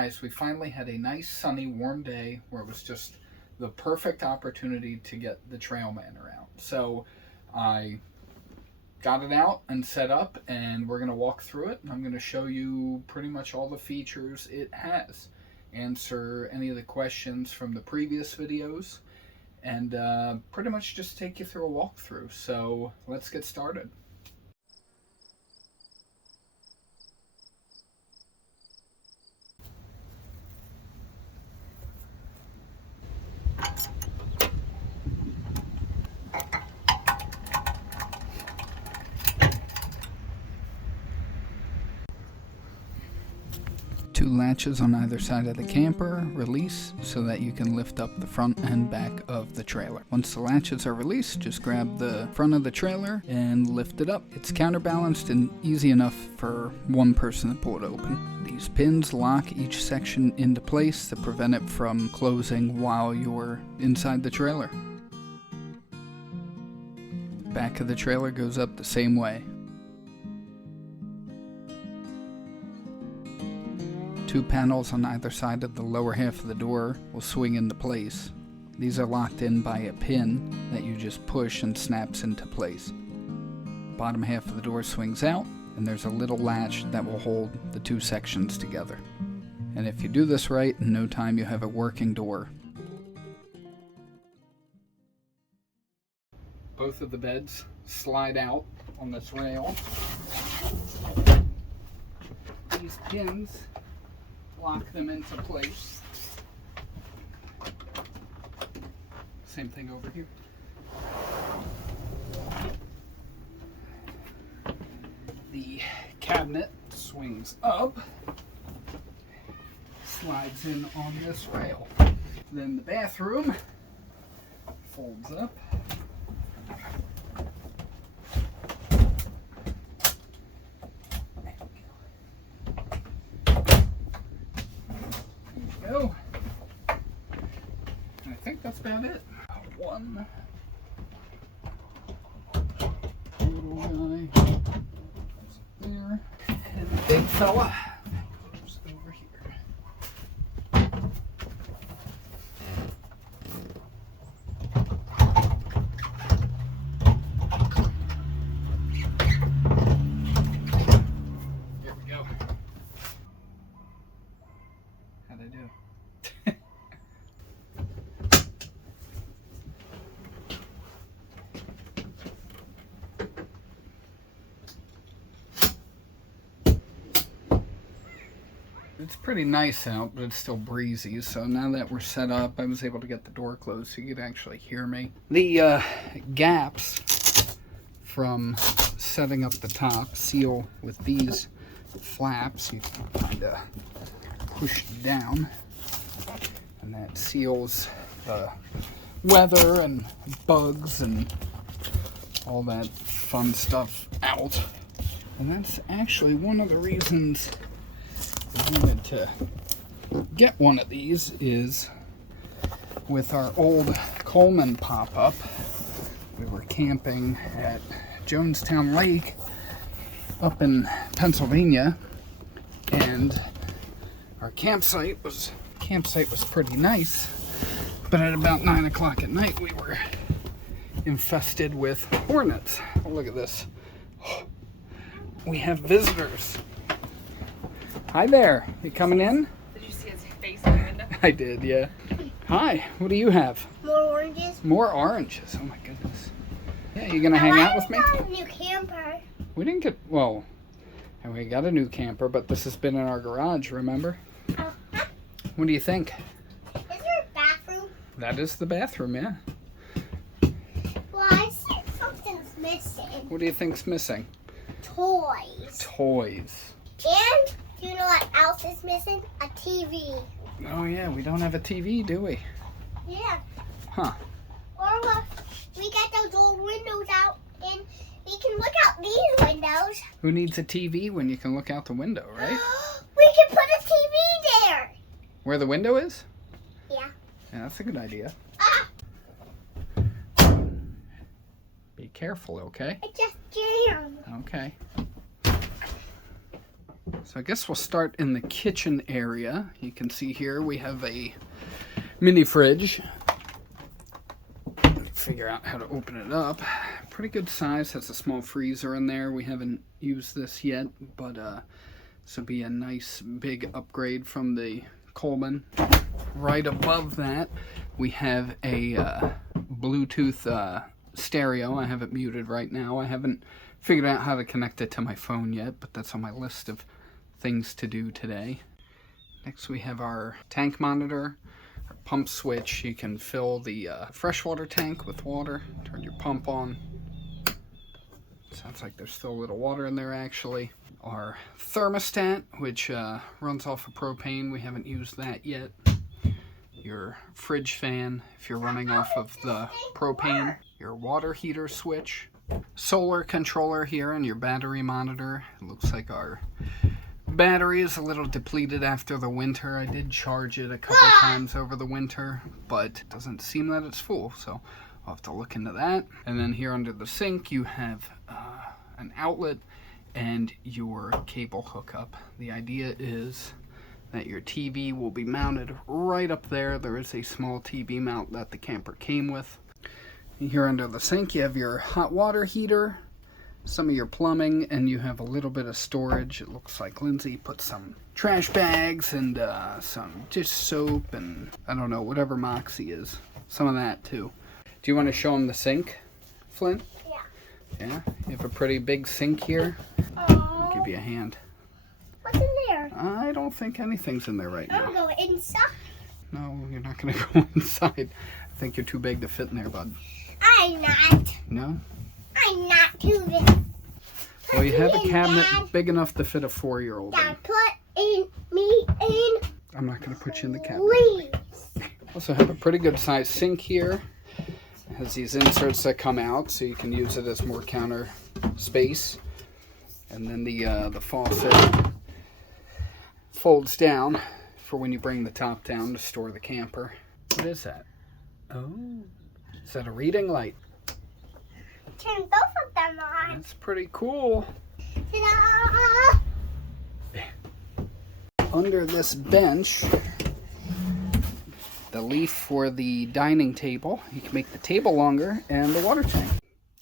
Guys, we finally had a nice sunny warm day where it was just the perfect opportunity to get the TrailManor out. So I got it out and set up, and we're going to walk through it, and I'm going to show you pretty much all the features it has, answer any of the questions from the previous videos, and pretty much just take you through a walkthrough. So let's get started. Two latches on either side of the camper release so that you can lift up the front and back of the trailer. Once the latches are released, just grab the front of the trailer and lift it up. It's counterbalanced and easy enough for one person to pull it open. These pins lock each section into place to prevent it from closing while you're inside the trailer. Back of the trailer goes up the same way. Two panels on either side of the lower half of the door will swing into place. These are locked in by a pin that you just push and snaps into place. Bottom half of the door swings out, and there's a little latch that will hold the two sections together. And if you do this right, in no time you have a working door. Both of the beds slide out on this rail. These pins lock them into place. Same thing over here. The cabinet swings up, slides in on this rail. Then the bathroom folds up. Go. I think that's about it. One little guy there, and the big fella goes over here. There we go. How'd I do? It's pretty nice out, but it's still breezy. So now that we're set up, I was able to get the door closed so you could actually hear me. The gaps from setting up the top seal with these flaps. You can kind of push down, and that seals the weather and bugs and all that fun stuff out. And that's actually one of the reasons I wanted to get one of these, is with our old Coleman pop-up. We were camping at Jonestown Lake up in Pennsylvania, and our campsite was pretty nice, but at about 9 o'clock at night we were infested with hornets. Oh, look at this. We have visitors. Hi there. You coming in? Did you see his face in the window? I did, yeah. Hi. What do you have? More oranges. More oranges. Oh my goodness. Yeah, you gonna hang out with me? I got a new camper. We didn't get, well, and we got a new camper, but this has been in our garage, remember? Uh-huh. What do you think? Is there a bathroom? That is the bathroom, yeah. Well, I think something's missing. What do you think's missing? Toys. Toys. And you know what else is missing? A TV. Oh yeah, we don't have a TV, do we? Yeah. Huh. Or we got those old windows out, and we can look out these windows. Who needs a TV when you can look out the window, right? We can put a TV there. Where the window is? Yeah. Yeah, that's a good idea. Ah, Be careful, okay? I just jammed. Okay. So I guess we'll start in the kitchen area. You can see here we have a mini fridge. Figure out how to open it up. Pretty good size, has a small freezer in there. We haven't used this yet, but this will be a nice big upgrade from the Coleman. Right above that, we have a Bluetooth stereo. I have it muted right now. I haven't figured out how to connect it to my phone yet, but that's on my list of things to do today. Next we have our tank monitor, our pump switch. You can fill the freshwater tank with water, turn your pump on. Sounds like there's still a little water in there actually. Our thermostat, which runs off of propane. We haven't used that yet. Your fridge fan, if you're running off of the propane. Your water heater switch. Solar controller here and your battery monitor. It looks like our battery is a little depleted after the winter. I did charge it a couple times over the winter, but it doesn't seem that it's full, so I'll have to look into that. And then here under the sink you have an outlet and your cable hookup. The idea is that your TV will be mounted right up there. There is a small TV mount that the camper came with. And here under the sink you have your hot water heater, some of your plumbing, and you have a little bit of storage. It looks like Lindsay put some trash bags and some dish soap and I don't know, whatever Moxie is. Some of that too. Do you want to show them the sink, Flint? Yeah. Yeah? You have a pretty big sink here. I'll give you a hand. What's in there? I don't think anything's in there right now. I'm going to go inside. No, you're not going to go inside. I think you're too big to fit in there, bud. I'm not. No? I'm not too big. Well, you have a cabinet Dad, big enough to fit a 4-year-old in. Dad, put me in. I'm not going to put you in the cabinet. Please. Also have a pretty good sized sink here. It has these inserts that come out so you can use it as more counter space. And then the faucet folds down for when you bring the top down to store the camper. What is that? Oh, is that a reading light? Turn both of them on. That's pretty cool. Ta-da! Under this bench, the leaf for the dining table. You can make the table longer and the water tank.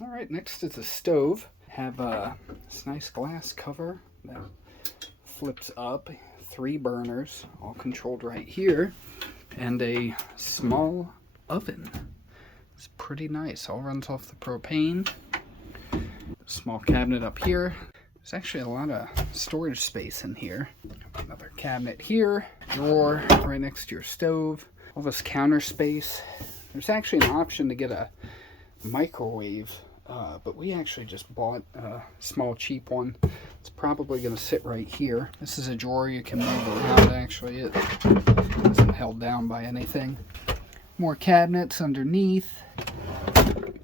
All right, next is a stove. Have this nice glass cover that flips up. 3 burners, all controlled right here, and a small oven. It's pretty nice. All runs off the propane. Small cabinet up here. There's actually a lot of storage space in here. Another cabinet here. Drawer right next to your stove. All this counter space. There's actually an option to get a microwave, but we actually just bought a small cheap one. It's probably going to sit right here. This is a drawer you can move around actually. It isn't held down by anything. More cabinets underneath.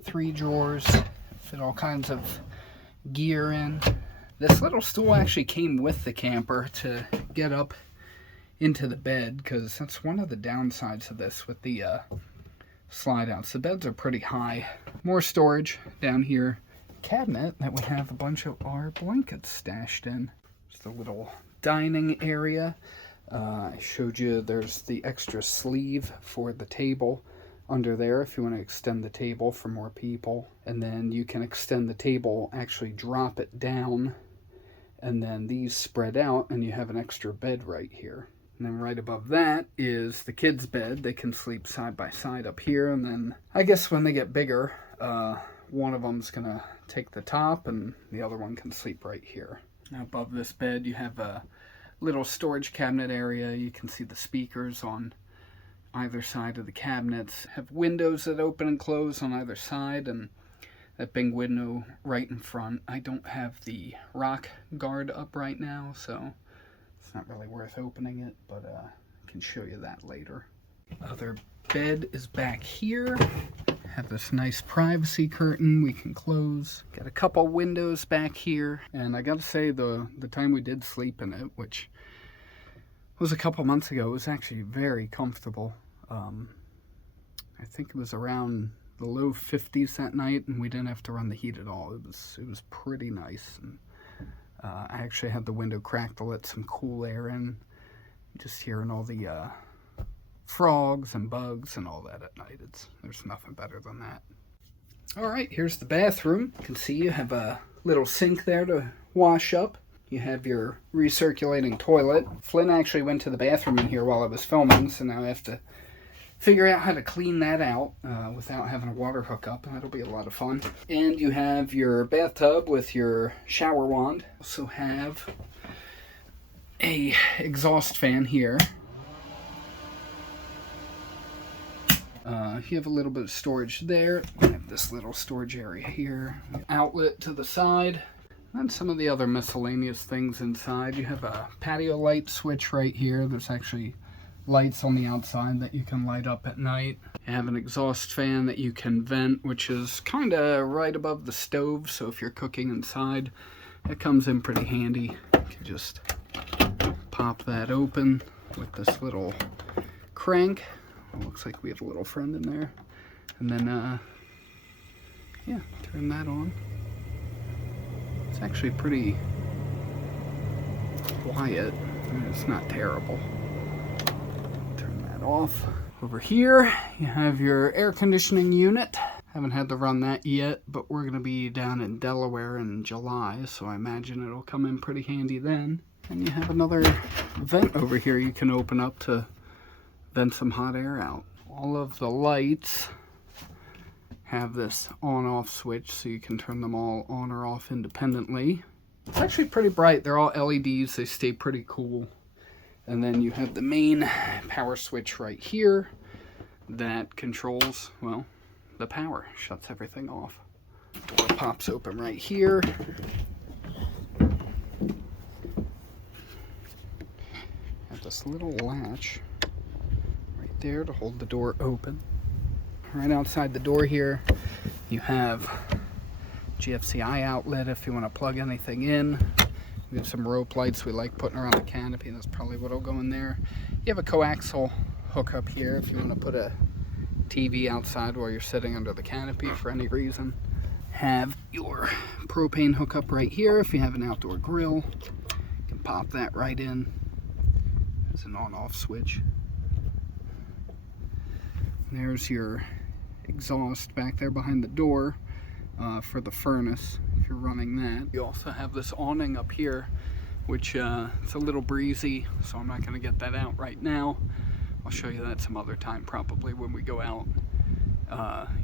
3 drawers. Fit all kinds of gear in. This little stool actually came with the camper to get up into the bed, because that's one of the downsides of this with the slide outs. The beds are pretty high. More storage down here. Cabinet that we have a bunch of our blankets stashed in. Just a little dining area. I showed you there's the extra sleeve for the table under there if you want to extend the table for more people. And then you can extend the table, actually drop it down, and then these spread out and you have an extra bed right here. And then right above that is the kids' bed. They can sleep side by side up here, and then I guess when they get bigger, one of them's gonna take the top and the other one can sleep right here. Now above this bed you have a little storage cabinet area. You can see the speakers on either side of the cabinets. Have windows that open and close on either side, and that big window right in front. I don't have the rock guard up right now, so it's not really worth opening it, but I can show you that later. Other bed is back here. Have this nice privacy curtain we can close. Got a couple windows back here, and I gotta say the time we did sleep in it, which was a couple months ago, it was actually very comfortable. I think it was around the low 50s that night, and we didn't have to run the heat at all. It was pretty nice, and I actually had the window cracked to let some cool air in. Just hearing all the frogs and bugs and all that at night. There's nothing better than that. All right, here's the bathroom. You can see you have a little sink there to wash up. You have your recirculating toilet. Flynn actually went to the bathroom in here while I was filming, so now I have to figure out how to clean that out without having a water hookup. That'll be a lot of fun. And you have your bathtub with your shower wand. Also have a exhaust fan here. You have a little bit of storage there. You have this little storage area here. Outlet to the side. And some of the other miscellaneous things inside. You have a patio light switch right here. There's actually lights on the outside that you can light up at night. You have an exhaust fan that you can vent, which is kind of right above the stove. So if you're cooking inside, it comes in pretty handy. You can just pop that open with this little crank. It looks like we have a little friend in there. And then, yeah, turn that on. It's actually pretty quiet. I mean, it's not terrible. Turn that off. Over here, you have your air conditioning unit. Haven't had to run that yet, but we're going to be down in Delaware in July, so I imagine it'll come in pretty handy then. And you have another vent over here you can open up to vent some hot air out. All of the lights have this on-off switch, so you can turn them all on or off independently. It's actually pretty bright. They're all LEDs. They stay pretty cool. And then you have the main power switch right here that controls, well, the power. Shuts everything off. Door pops open right here. Have this little latch right there to hold the door open. Right outside the door here, you have GFCI outlet if you want to plug anything in. We have some rope lights we like putting around the canopy. That's probably what'll go in there. You have a coaxial hookup here if you want to put a TV outside while you're sitting under the canopy for any reason. Have your propane hookup right here if you have an outdoor grill. You can pop that right in. There's an on-off switch. There's your exhaust back there behind the door for the furnace if you're running that. You also have this awning up here, which it's a little breezy, so I'm not going to get that out right now. I'll show you that some other time, probably when we go out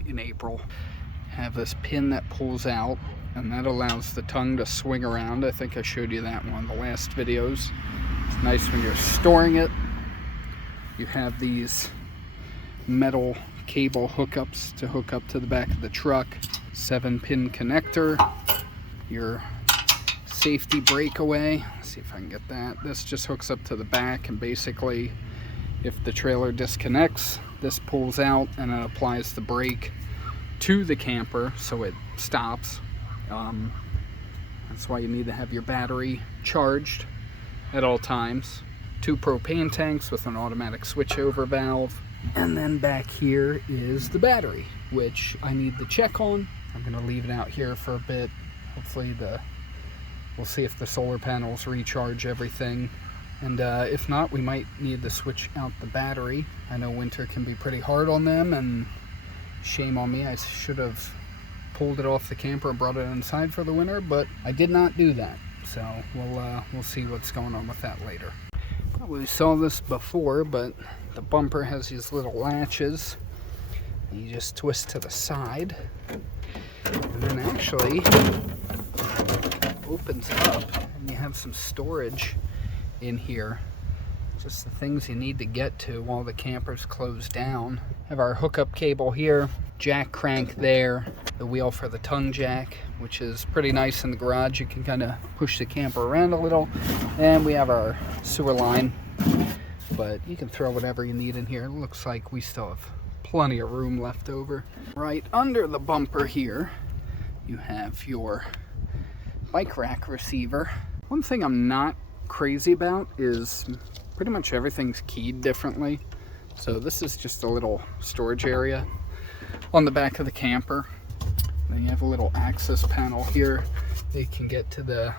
in April. Have this pin that pulls out, and that allows the tongue to swing around. I think I showed you that in one of the last videos. It's nice when you're storing it. You have these metal cable hookups to hook up to the back of the truck. 7-pin connector. Your safety breakaway. Let's see if I can get that. This just hooks up to the back, and basically if the trailer disconnects, this pulls out and it applies the brake to the camper so it stops. That's why you need to have your battery charged at all times. 2 propane tanks with an automatic switchover valve. And then back here is the battery, which I need to check on. I'm going to leave it out here for a bit. Hopefully we'll see if the solar panels recharge everything. And if not, we might need to switch out the battery. I know winter can be pretty hard on them, and shame on me. I should have pulled it off the camper and brought it inside for the winter, but I did not do that. So we'll see what's going on with that later. Probably saw this before, but the bumper has these little latches. You just twist to the side, and then actually opens up, and you have some storage in here. Just the things you need to get to while the camper's closed down. Have our hookup cable here, jack crank there, the wheel for the tongue jack, which is pretty nice in the garage. You can kind of push the camper around a little. And we have our sewer line, but you can throw whatever you need in here. It looks like we still have plenty of room left over. Right under the bumper here, you have your bike rack receiver. One thing I'm not crazy about is pretty much everything's keyed differently. So this is just a little storage area on the back of the camper. Then you have a little access panel here. You can get to the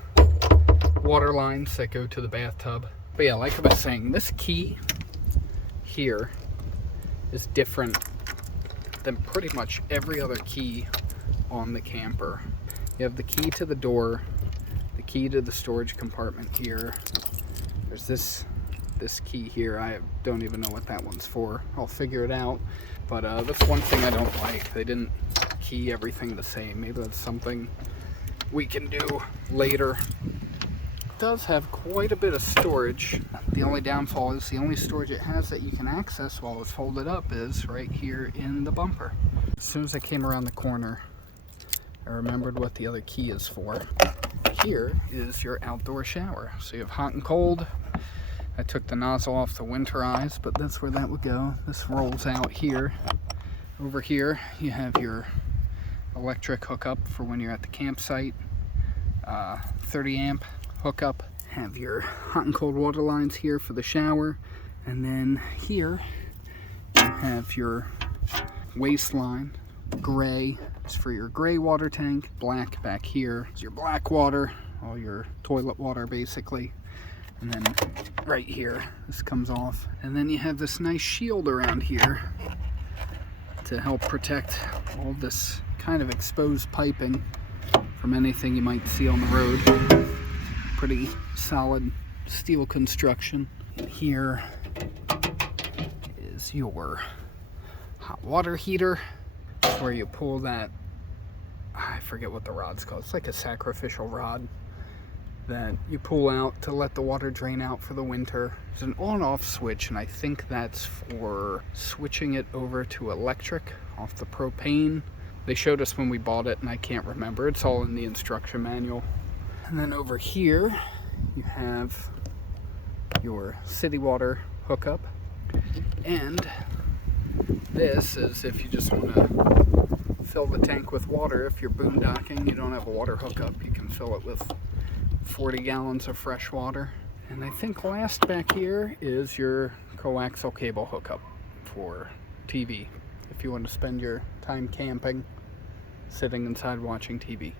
water lines that go to the bathtub. But yeah, like I was saying, this key here is different than pretty much every other key on the camper. You have the key to the door, the key to the storage compartment here. There's this key here. I don't even know what that one's for. I'll figure it out. But that's one thing I don't like. They didn't key everything the same. Maybe that's something we can do later. It does have quite a bit of storage. The only downfall is the only storage it has that you can access while it's folded up is right here in the bumper. As soon as I came around the corner, I remembered what the other key is for. Here is your outdoor shower. So you have hot and cold. I took the nozzle off to winterize, but that's where that would go. This rolls out here. Over here, you have your electric hookup for when you're at the campsite. 30 amp hookup. Have your hot and cold water lines here for the shower. And then here, you have your waste line. Gray is for your gray water tank. Black back here is your black water, all your toilet water basically. And then right here, this comes off. And then you have this nice shield around here to help protect all this kind of exposed piping from anything you might see on the road. Pretty solid steel construction. And here is your hot water heater, where you pull that, I forget what the rod's called. It's like a sacrificial rod that you pull out to let the water drain out for the winter. There's an on-off switch, and I think that's for switching it over to electric off the propane. They showed us when we bought it, and I can't remember. It's all in the instruction manual. And then over here, you have your city water hookup. And this is if you just want to fill the tank with water. If you're boondocking, you don't have a water hookup, you can fill it with 40 gallons of fresh water. And I think last back here is your coaxial cable hookup for TV, if you want to spend your time camping, sitting inside watching TV.